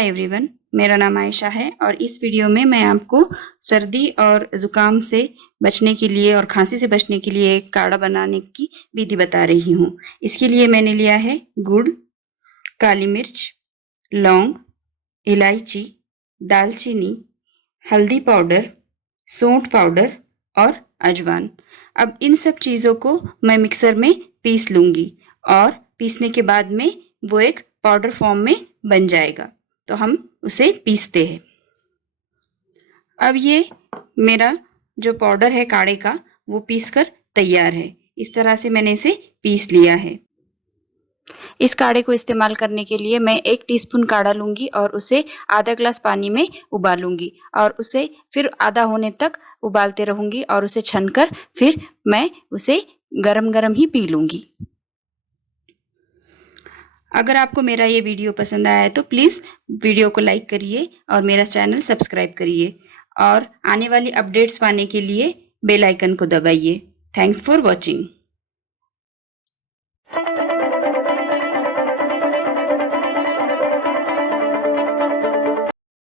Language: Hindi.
हाय एवरीवन, मेरा नाम आयशा है और इस वीडियो में मैं आपको सर्दी और ज़ुकाम से बचने के लिए और खांसी से बचने के लिए एक काढ़ा बनाने की विधि बता रही हूँ। इसके लिए मैंने लिया है गुड़, काली मिर्च, लौंग, इलायची, दालचीनी, हल्दी पाउडर, सौंठ पाउडर और अजवाइन। अब इन सब चीज़ों को मैं मिक्सर में पीस लूँगी और पीसने के बाद में वो एक पाउडर फॉर्म में बन जाएगा, तो हम उसे पीसते हैं। अब ये मेरा जो पाउडर है काढ़े का वो पीसकर तैयार है। इस तरह से मैंने इसे पीस लिया है। इस काढ़े को इस्तेमाल करने के लिए मैं 1 टीस्पून काढ़ा लूँगी और उसे आधा ग्लास पानी में उबालूँगी और उसे फिर आधा होने तक उबालते रहूँगी और उसे छनकर फिर मैं उसे गरम-गरम ही पी लूँगी। अगर आपको मेरा ये वीडियो पसंद आया है तो प्लीज़ वीडियो को लाइक करिए और मेरा चैनल सब्सक्राइब करिए और आने वाली अपडेट्स पाने के लिए बेल आइकन को दबाइए। Thanks for watching.